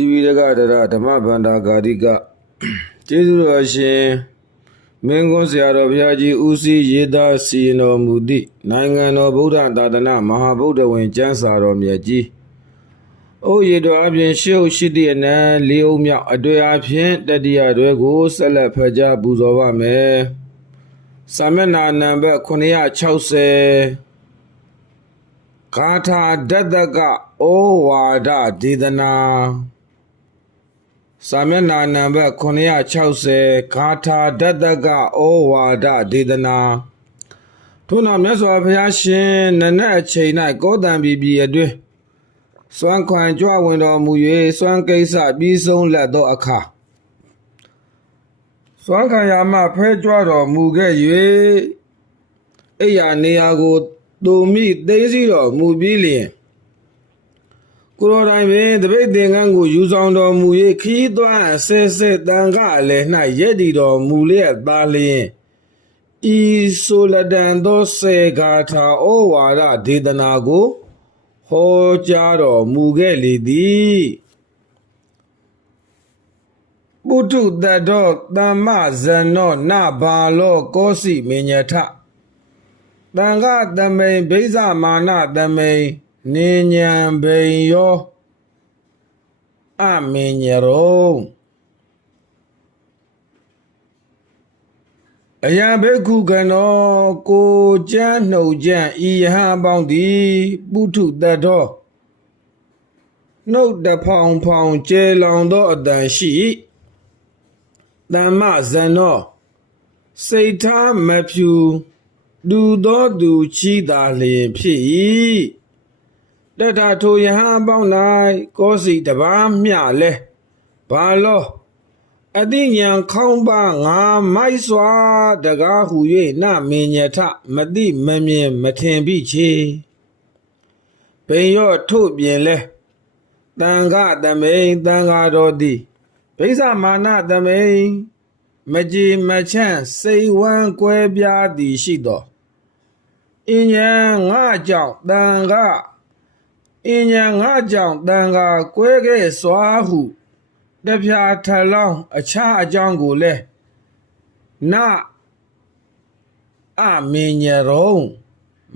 TV ရကဒရဓမ္မဗန္တာဂာရိကကျေးဇူးတော်ရှင်မင်းကွန်းဆရာတော်ဘုရားကြီးဦးစီးရေးသားစီရင်တော်မူသည့်နိုင်ငံတော်ဗုဒ္ဓသာသနာမဟာဗုဒ္ဓဝင်ကျမ်းစာတော်မြတ်ကြီးအိုရည်တော်အပြင်ရှေ့ဟုတ်ရှိသည့်အနံလေးအုပ်မြောက်အတွေ့အဖြစ်တတိယတွဲကိုဆက်လက်ဖတ်ကြားပူဇော်ပါမယ်စာမျက်နှာနံပါတ်960ဂါထာဒတ္တကဩဝါဒဒေသနာ စာမျက်နှာနံပါတ်960ဂါထာဒတ္တကဩဝါဒဒေသနာထို့နောက်မြတ်စွာဘုရားရှင်နနက်အချိန်၌ကောတံပြီပြီအတွင်းစွမ်းခွန်ကြွဝင်တော်မူ၍စွမ်းကိစ္စပြီးဆုံးလက်သောအခါစွမ်းခံရာမှဖဲကြွတော်မူခဲ့၍အိယာနေရာကိုတူမိသိသိတော်မူပြီးလျင် ကိုရောတိုင်းပင်တပိတ်သင်္ကန်းကိုယူဆောင်တော်မူ၍ခီးသွမ်းအစစ်စစ်တန်ခအလယ်၌ရက်တည်တော်မူလျက်သားလျင်ဤဆိုလဒန်သောစေဂါထာဩဝါဒဒေသနာကိုဟောကြားတော်မူခဲ့လေသည်ပုထုတတ္တောသမ္မဇဏ္ဏနဘာလောကောစီမညထတန်ခသမိန်ဘိဇမာနသမိန် နိညာဘိန်ယောအမင်ညရောအယံဘိက္ခုကနောကိုကျမ်းနှုတ်ကြံဤယဟအပေါင်းသည်ပုထုတတ္တောနှုတ်တဖောင်ဖောင်ကျဲလောင်သောအတန်ရှိ၏တမ္မဇဏ္ဏစိတ်ထားမဖြူလူသောသူချီသာလျင်ဖြစ်၏ တထထိုယဟအပေါင်း၌ကောစီတပါးမျှလဲဘာလောအတိညာခေါင်းပါငါမိုက်စွာတကားဟု၍နမင်ညထမတိမမြင်မထင်ပြီချေဘိန်ရော့ထုတ်ပြင်လဲတန်ခသမိန်တန်ခါတော်သည်ဘိဇမာနသမိန်မကြည်မချန့်စိတ်ဝမ်းကွဲပြားသည်ရှိသောအင်းညာငါကြောင့်တန်ခ အင်းညာငါကြောင့်တန်ခါကွဲခဲ့စွာဟုတပြာထလောင်းအခြားအကြောင်းကိုလည်းနအမင်းညရုံ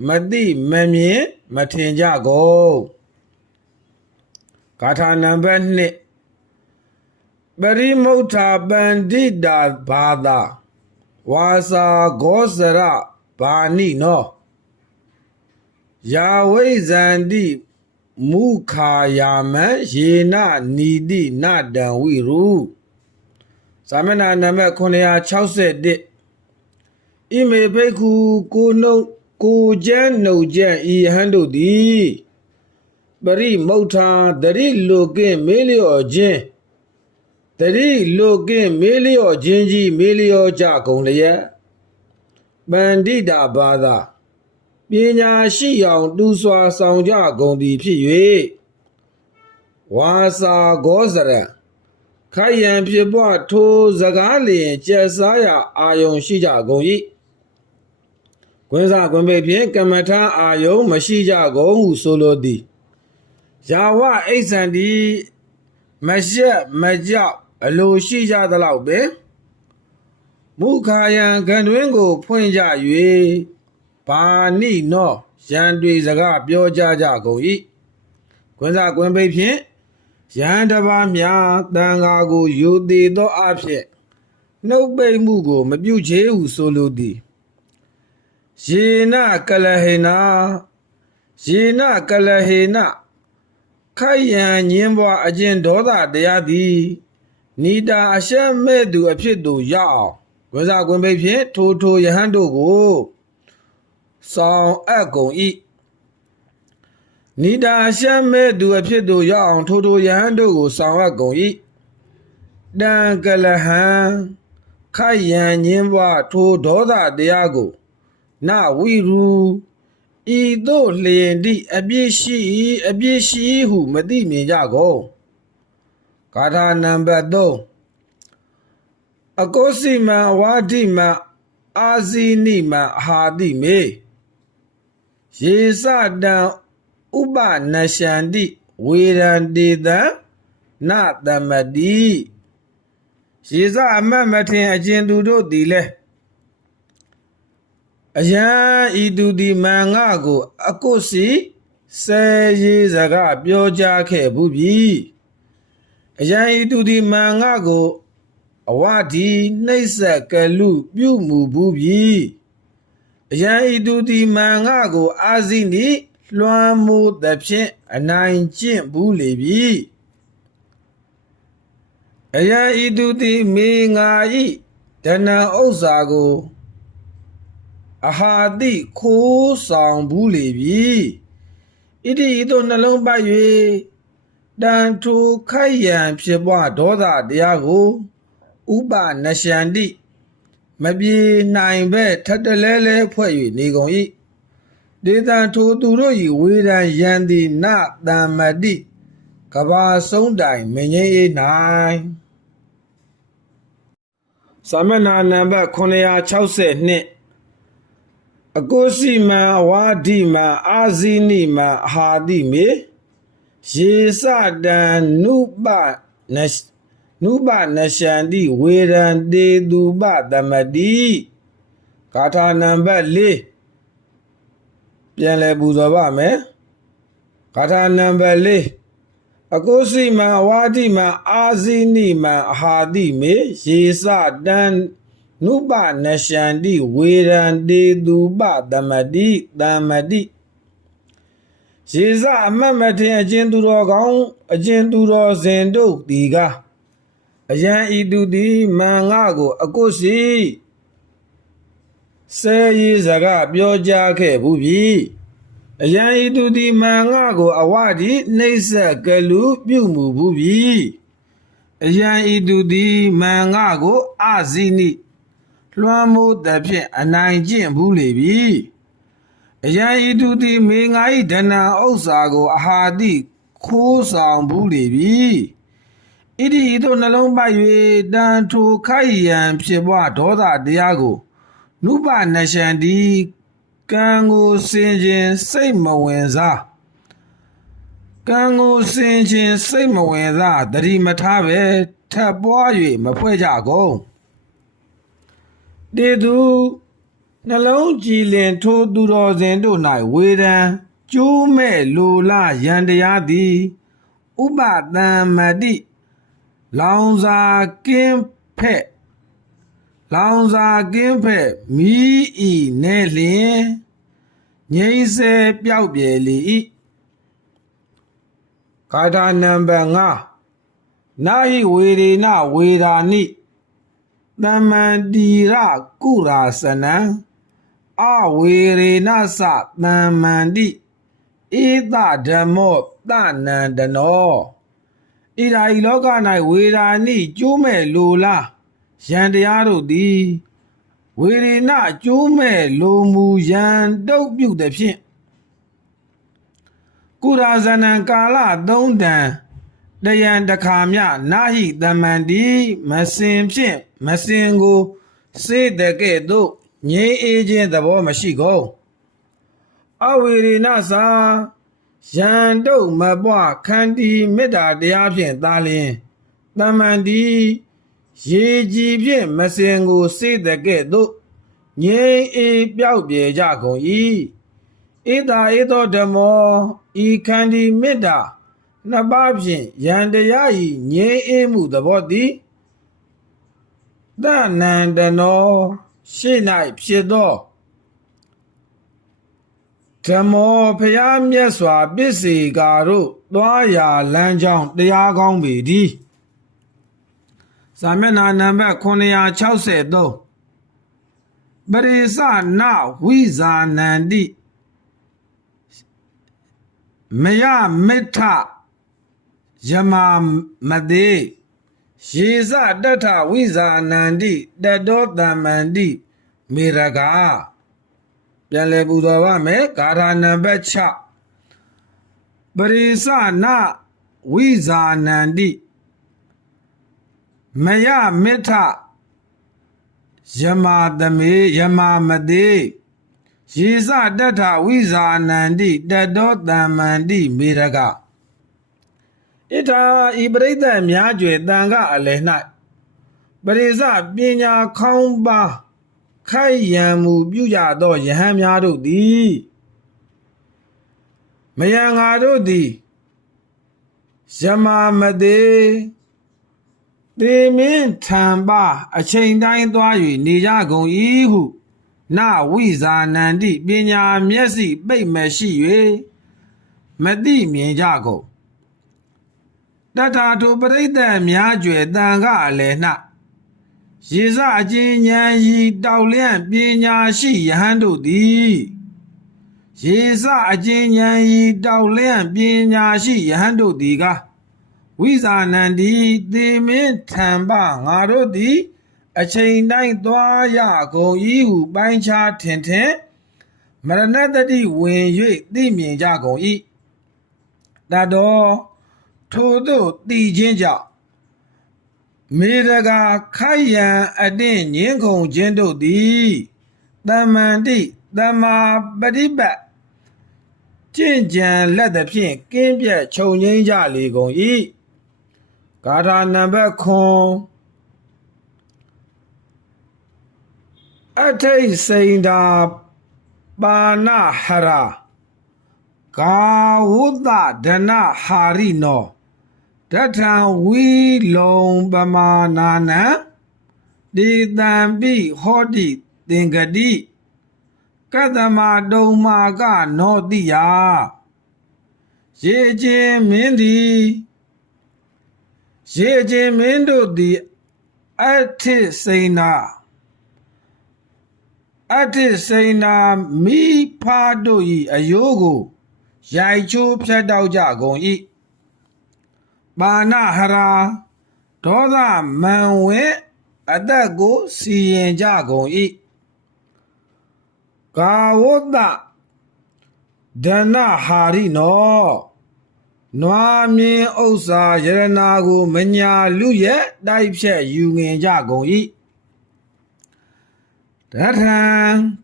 မတိမမြင်မထင်ကြကုန်ဂါထာနံပါတ်1ပရိမုဋ္ဌာပန္တိတာဘာသာဝါစာဂောစရဘာနိနောယာဝိဇန္တိ မုခာယာမံယေနနီတိနတံဝိရုသာမဏေနံပါတ်961ဣမေဘိက္ခုကိုနှုတ်ကိုကျမ်းနှုတ်ကျမ်းဤဟန်တို့သည်ပရိမုဋ္ဌာတရိလိုကင်းမေးလျော့ခြင်းတတိလိုကင်းမေးလျော့ခြင်းကြီးမေးလျော့ကြကုန်လျက်ပန္တိတာဘာသာ ပညာရှိအောင်တူစွာဆောင်ကြကုန်သည်ဖြစ်၍ဝါစာဂောဇရံခိုင်ရန်ဖြစ်ပွားထိုစကားလျင်ကျက်စားရအာယုံရှိကြကုန်၏ကွင်းစားကွင်းပိတ်ဖြင့်ကမ္မထာအာယုံမရှိကြကုန်ဟုဆိုလိုသည်ယာဝအိဋ္ဌံဒီမရှက်မကြောက်အလိုရှိကြသလောက်ပင်မုခာယံကံတွင်ကို ဖွင့်ကြ၍ ဘာနိနောရန်တွေစကားပြောကြကြကုန်၏ကွင်းစားကွင်းပိတ်ဖြင့်ရန်တပါးများတန်ဃာကိုယူသေးသောအဖြစ်နှုတ်ပိတ်မှုကို မပြုချေဟုဆိုလိုသည်ယေနကလဟေနာယေနကလဟေနခိုက်ရန်ညင်းပွားအကျင့်ဒေါသတရားသည်နီတာအရှက်မဲ့သူအဖြစ်သို့ရောက်အောင်ဝိဇာကွန်ပိတ်ဖြင့်ထိုထိုယဟန်တို့ကို ဆောင်အပ်ကုန်၏နီတာအရှက်မဲ့သူအဖြစ်သို့ရောက်အောင်ထိုထိုယဟန်တို့ကိုဆောင်အပ်ကုန်၏တံကလဟံခိုက်ရန်ညင်းပွားထိုဒေါသတရားကိုနဝိရူဤသို့လျင်သည့်အပြစ်ရှိအပြစ်ရှိဟုမသိမြင်ကြကုန်ဂါထာနံပါတ်3အကောစီမံဝါဒိမံအာဇီနိမံအာတိမေ ယေစတံဥပနရှန္တိဝေရန္တေတံနတမတိရေစအမတ်မထင်အကျဉ်သူတို့သည်လဲအယံဤသူသည်မန်ငါကို အကုစီဆယ်ရေစကားပြောကြားခဲ့ဘူးပြီအယံဤသူသည်မန်ငါကိုအဝဒီနှိမ့်ဆက်ကလူပြုမှုဘူးပြီ အယံဤသူသည်မန်ငါကို အာဇိနိလွှမ်းမိုးသဖြင့်အနိုင်ကျင့်ဘူးလေပြီအယံဤသူသည်မေငါဤဒဏံဥစ္စာကိုအဟာတိခိုးဆောင်ဘူးလေပြီဣတိဤသို့နှလုံးပိုက်၍တန်ထိုခိုက်ရန်ဖြစ်ပွားဒေါသတရားကို ဥပနရှန္တိ မပြေနိုင်ပဲထပ်တလဲလဲဖွဲ့၍နေကုန်၏ဒေသံထိုသူတို့၏ဝေဒံယံတိနတမ္မတိကဘာဆုံးတိုင်မငိမ့်၏၌သမဏနံပါတ်962အကိုစီမံအဝါဒီမံအာဇီနိမံအဟာတိမေရေစတံနုပနရှ နုပနရှန္တိဝေရံတေသူပသမတိဂါထာနံပါတ်4ပြန်လည်ပူဇော်ပါမယ်ဂါထာနံပါတ်4အကုစီမံအဝါတိမံအာဇီနိမံအဟာတိမေရေစတံနုပနရှန္တိဝေရံတေသူပသမတိသမတိရေစအမတ်မထင်အကျဉ်သူတော်ကောင်းအကျဉ်သူတော်စင်တို့ဒီကား အယံဤသူသည်မန်ငါကို အကုစီဆဲရီစကားပြောကြားခဲ့ဘူးပြီအယံဤသူသည်မန်ငါကို အဝတိနှိမ့်ဆက်ကလူပြုမှုဘူးပြီအယံဤသူသည်မန်ငါကိုအဇိနိလွှမ်းမိုးသဖြင့်အနိုင်ကျင့်ဘူးလေပြီအယံဤသူသည်မေငါ၏ဒဏံဥစ္စာကို အဟာတိခိုးဆောင်ဘူးလေပြီ ဣတိဤသို့နှလုံးပိုက်၍တန်ထိုခိုက်ရန်ဖြစ်ပွားဒေါသတရားကိုနုပနရှန္တိကံကိုစင်ခြင်းစိတ်မဝင်စားကံကိုစင်ခြင်းစိတ်မဝင်စားတတိမထားပဲထပ်ပွား၍မဖွဲ့ကြကုန်တေသူနှလုံးကြည်လင်ထိုသူတော်စင်တို့၌ဝေဒံကျိုးမဲ့လိုလာယံတရားသည်ဥပတံမတိ လောင်စာကင်းဖက်လောင်စာကင်းဖက်မိဤနဲ့လျင်ငိမ့်ဆဲပျောက်ပြယ်လေဤကာထာနံပါတ်5နာဟိဝေရေနဝေဒာနိတမ္မန္တိရကုရာစနံအဝေရေနသတမ္မန္တိဧတဓမ္မောတနန္တနော ဣရာဤလောက၌ဝေရာနိကျိုးမဲ့လိုလားယံတရားတို့သည်ဝေရေနကျိုးမဲ့လိုမူယံတုတ်ပြုသည်ဖြင့်ကုရာဇနံကာလသုံးတန်တယံတခါမြနာဟိတမန္တိမစင်ဖြင့်မစင်ကိုစေတကဲ့သို့ငြိမ်းအေးခြင်းသဘောမရှိကုန်အဝေရေနသာ ယံတုတ်မပွားခန္တီမေတ္တာတရားဖြင့်သာလျင်တမန်တီရေကြည်ဖြင့်မစင်ကိုစေတကဲ့သို့ငြိမ်းအေးပျောက်ပြေကြကုန်၏ဧတာဧသောဓမ္မောဤခန္တီမေတ္တာနှစ်ပါးဖြင့်ယံတရားဤငြိမ်းအေးမှုသဘောသည်တဏန္တနောရှေ့၌ဖြစ်သော ဓမ္မောဖျားမြတ်စွာပစ္စေကာတို့သွားရာလမ်းကြောင်းတရားကောင်းပေသည်စာမျက်နှာနံပါတ်963ပရိသနဝိဇာနန္တိမယမိထယမမသေးရေစတထဝိဇာနန္တိတတောတမ္မန္တိမေရကာ ပြန်လည်ပူဇော်ပါမယ်ဂါထာနံပါတ်6ပရိသနဝိဇာနန္တိမယမိထယမသမေယမမသေးရေစတထဝိဇာနန္တိတတောတမ္မန္တိမေရကဣထာဤပရိသတ်များကျွေတန်ကအလယ်၌ပရိစပညာခေါင်းပါ ခိုက်ရန်မူပြုကြသောယဟန်များတို့သည်မယံငါတို့သည်ယမမသေးသေမင်းထံပါအချိန်တိုင်းသွား၍နေကြကုန်၏ဟုနဝိဇာနန္တိပညာမျက်စိပိတ်မရှိ၍မတိမြင်ကြကုန်တထာထိုပရိသတ်များကျွယ်တန်ကအလယ်၌ ရေစအကျဉ်းဉာဏ်ဤတောက်လျန့်ပညာရှိယဟန်တို့သည်ရေစအကျဉ်းဉာဏ်ဤတောက်လျန့်ပညာရှိယဟန်တို့သည်ကဝိဇာနန္တိသေမင်းထံပါငါတို့သည် အချိန်တိုင်းသွားရကုန်၏ဟုပိုင်းခြားထင်ထင်မရဏတတိဝင်၍သိမြင်ကြကုန်၏တတော်ထိုတို့တည်ခြင်းကြောင့် မေရကာခိုက်ရန်အတင်းငင်းခုန်ခြင်းတို့သည်တမန်တိတမာပฏิပတ်ကျင့်ကြံလက်သဖြင့်ကင်းပြတ်ခြုံငိမ့်ကြလေကုန်၏ဂါထာနံပါတ်9အထိတ်စိန်တာပါဏဟရာကာဝုဒ္ဒဒနဟာရိနော တထံဝီလုံပမာနာနံဒီတံပိဟောတိသင်္ကတိကတ္တမတုံမာကနောတိယရေချင်းမင်းသည်ရေချင်းမင်းတို့သည်အဋ္ဌိစိန်နာအဋ္ဌိစိန်နာမိဖားတို့၏အယိုးကိုရိုက်ချိုးဖြတ်တောက်ကြကုန်၏ ပါဏဟရာဒေါသမန်ဝဲအသက်ကိုစီရင်ကြကုန်၏ကာဝတ္တဒနဟာရိနောနွားမြင်းဥစ္စာယရနာကိုမညာလူရဲ့တိုက်ဖြတ်ယူငင်ကြကုန်၏တထံ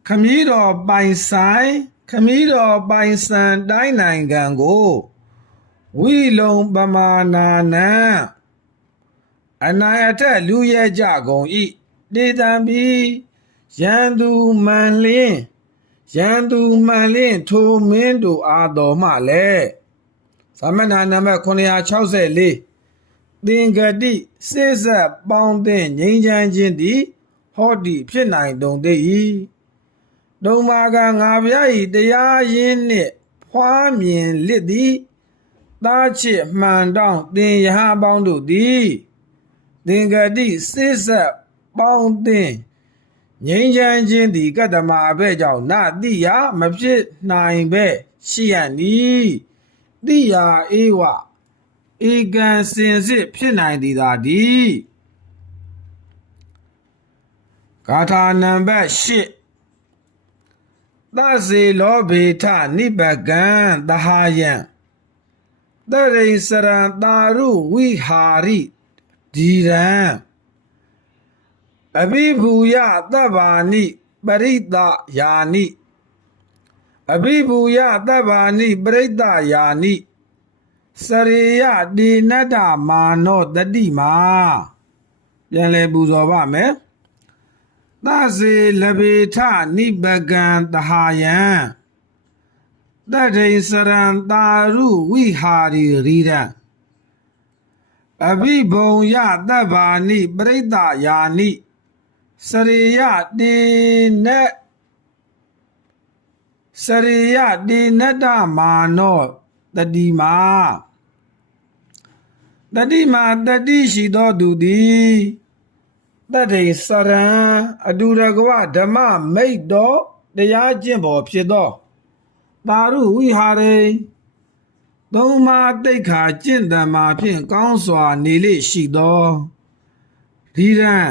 ခမည်းတော်ပိုင်ဆိုင်ခမည်းတော်ပိုင်စံတိုင်းနိုင်ငံကို ဝိလုံပမာနာနံအနာယထလူရဲကြကုန်ဤတေတံပီရန်သူမှန်လင်းရန်သူမှန်လင်းထိုမင်းတို့အားတော်မှလည်းသမဏနံပါတ်964သင်္ကတိစိစက်ပေါင်းတဲ့ငြိမ်းချမ်းခြင်းသည်ဟောဒီဖြစ်နိုင်တုံသေး၏ဒုံမာကငါဗျာဤတရားရင်းနှင့်ဖွားမြင်လစ်သည် သားချစ်မှန်တောင်းသင်ယဟပေါင်းတို့သည်သင်္ကတိစိစက်ပေါင်းသင်ငြိမ်းချမ်းခြင်းသည်ကတ္တမအဘဲ့ကြောင့်နတိယမဖြစ်နိုင်ပဲရှိရနီတိယာအေဝဧကံစင်စစ်ဖြစ်နိုင်သည်သာဒီဂါထာနံပါတ်8သစေလောဘေထနိဗ္ဗကံသဟာယံ တရိစရံတာရုဝိဟာရိဒီရံအဘိဘူယသဗ္ဗာနိပရိတယာနိအဘိဘူယသဗ္ဗာနိပရိတယာနိစရိယတိနတ္တမာနောတတိမာပြန်လဲပူဇော်ပါမယ်သစေလဘေထနိဗ္ဗကံတဟာယံ တထိန်စရံတာရုဝိဟာရီရိရံအဘိဘုံယတဗ္ဗာနိပရိတယာနိစရိယတေနစရိယတေနတ္တမာနောတတိမာတတိမာတတိရှိသောသူသည်တတိစရံအတူတကွဓမ္မမိတ်တော်တရားကျင့်ပေါ်ဖြစ်သော တာရုဝိဟာရိသုံးပါးတိတ်ခါကျင့်တံမာဖြင့်ကောင်းစွာနေလေရှိသောဒီရန်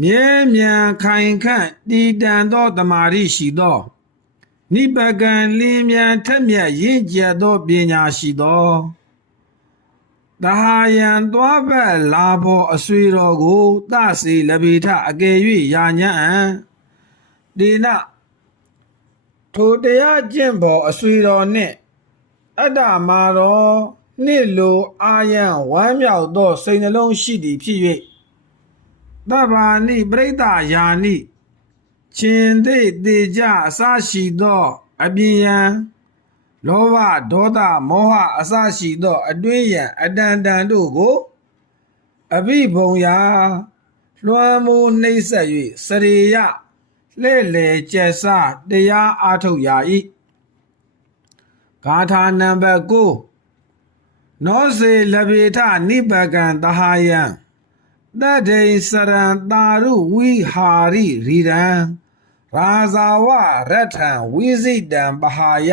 မြဲမြံခိုင်ခန့်တည်တံသောတမာရိရှိသောနိပကံလင်းမြန်ထက်မြက်ရင့်ကျက်သောပညာရှိသောတဟာယံသွားဘက်လာဖို့အဆွေတော်ကိုသစီလဘေထအကယ်၍ယာညံ့ဒေန ထိုတရားကျင့်ပေါ်အဆွေတော်နှင့်အတ္တမာတော်နှစ်လိုအာယံဝမ်းမြောက်သောစိတ်နှလုံးရှိသည်ဖြစ်၍တဗ္ဗာနိပရိဒယာနိရှင်သိတေကြအစရှိသောအပြင်ယံလောဘဒေါသမောဟအစရှိသော အတွင်းယံအတန်တန်တို့ကိုအဘိဘုံယာလွှမ်းမိုးနှိမ့်ဆက်၍စရိယ လှဲ့လေကျက်စတရားအားထုတ်ရာ၏ဂါထာနံပါတ်9နောစေလဗေထနိပကံတဟာယံတတ္ထိစရံတာရုဝိဟာရိရိရံရာဇာဝရထံဝိဇိတံပဟာယ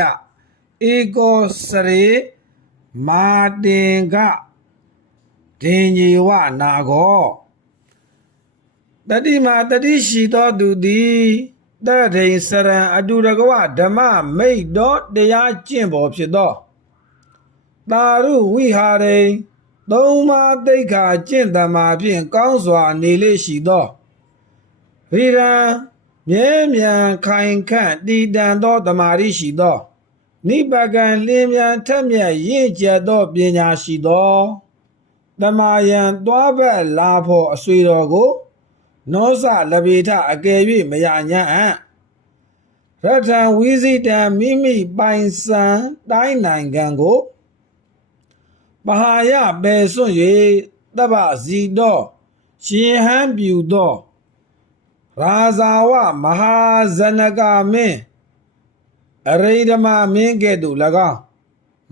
ဧကောစရေမာတင်ကဒင်ညီဝနာကော တတိမာတတိရှိသောသူသည်တတ္ထိစရံအတူတကဝဓမ္မမိတ်တော်တရားကျင့်ပေါ်ဖြစ်သောတာရုဝိဟာရိသုံးပါးတိတ်ခါကျင့်တမာဖြင့်ကောင်းစွာနေလေရှိသောရိရံမြဲမြံခိုင်ခန့်တည်တံသောတမာရိရှိသောနိဗ္ဗကံလင်းမြန်ထက်မြက်ရင့်ကျက်သောပညာရှိသောတမာယံတွားဘက်လာဖို့အဆွေတော်ကို နောစလဗေထအကယ်၍မရညံ့အံ့ရထံဝိဇိတံမိမိပိုင်စံတိုင်းနိုင်ငံကိုပဟာယပေစွန့်၍တပ္ပဇီတော်ရှင်ဟန်ပြူသောရာဇာဝမဟာဇနကမင်းအရိဓမမင်းကဲ့သို့၎င်း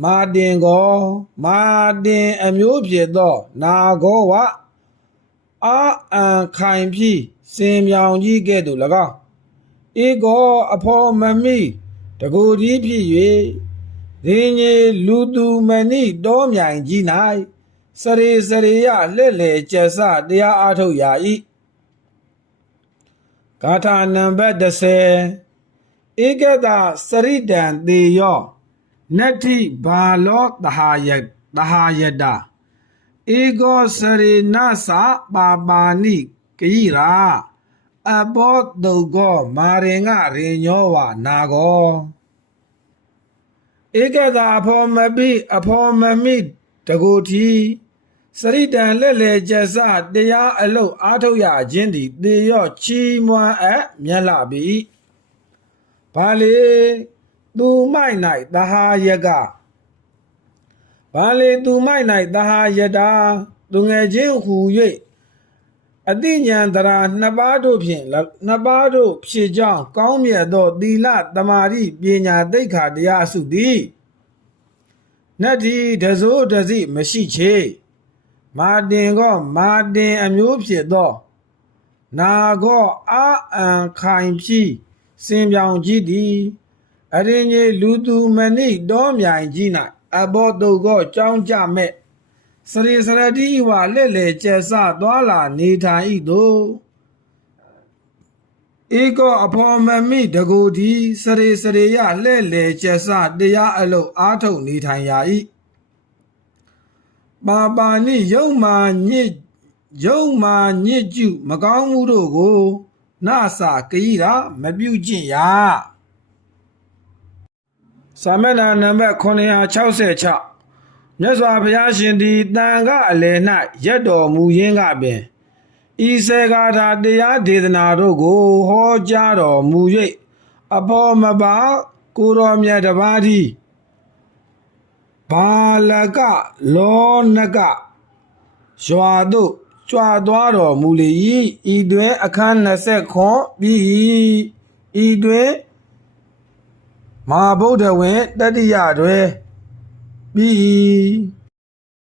မာတင်ကောမာတင်အမျိုးဖြစ်သော နာဂောဝ အာအန်ခိုင်ပြီးစင်မြောင်ကြီးကဲ့သို့၎င်းဧကောအဖော်မမိတကူကြီးဖြစ်၍ဒင်းကြီးလူသူမဏိတောမြိုင်ကြီး၌စရေစရေယလှဲ့လေကျက်စတရားအားထုတ်ရာ၏ဂါထာနံပါတ်30ဧကတစရိတံတေယောနတ္ထိဘာလောတဟာယတဟာယတာ ဧကောစရိနသပါပါဏိကိရာအဘောတုကောမာရင်ငရေညောဝနာကောဧကတာအဖော်မပိအဖော်မမိတကူတီစရိတံလက်လေကျက်စတရားအလုတ်အားထုတ်ရခြင်းသည်တေရော့ချီးမွမ်းအပ်မြတ်လာပြီဘာလေသူမိုက်၌တဟာယက ဘာလေသူမိုက်၌တဟာယတာသူငယ်ချင်းဟူ၍အတိညာတရာနှစ်ပါးတို့ဖြင့်နှစ်ပါးတို့ဖြစ်ကြောင်းကောင်းမြတ်သောသီလတမာတိပညာသိက္ခာတရားအစုသည်နတ္တိတစိုးတစိမရှိချေမာတင်ကောမာတင်အမျိုးဖြစ်သောနာကောအာအန်ခိုင်ပြီးစင်ပြောင်ကြီးသည်အရင်ကြီးလူသူမဏိတောမြိုင်ကြီး၌ အဘောတုကောကြောင်းကြမဲ့စရိစရတိဝလက်လေကျက်စသွားလာနေထိုင်ဤသို့ဧကောအဖော်မမိတကူဒီစရိစရိယလှဲ့လေကျက်စတရားအလုတ်အားထုတ်နေထိုင်ရာ၏ပါပါနိယုံမာညစ်ယုံမာညစ်ကျုမကောင်းမှုတို့ကိုနဆာကိရာမပြုကျင့်ရာ စာမျက်နှာနံပါတ်966မြတ်စွာဘုရားရှင်သည်တန်ခအလယ်၌ရက်တော်မူရင်းကပင်ဤစေကာထာတရားဒေသနာတို့ကိုဟောကြားတော်မူ၍အပေါ်မပါကိုတော်မြတ်တပါးသည်ဘာလကလောနကရွာသို့ကြွာသွားတော်မူလေ၏ဤတွင်အခန်း20ခွန်ပြီး၏ဤတွင် မဟာဗုဒ္ဓဝင်တတိယတွင်ပြီး၏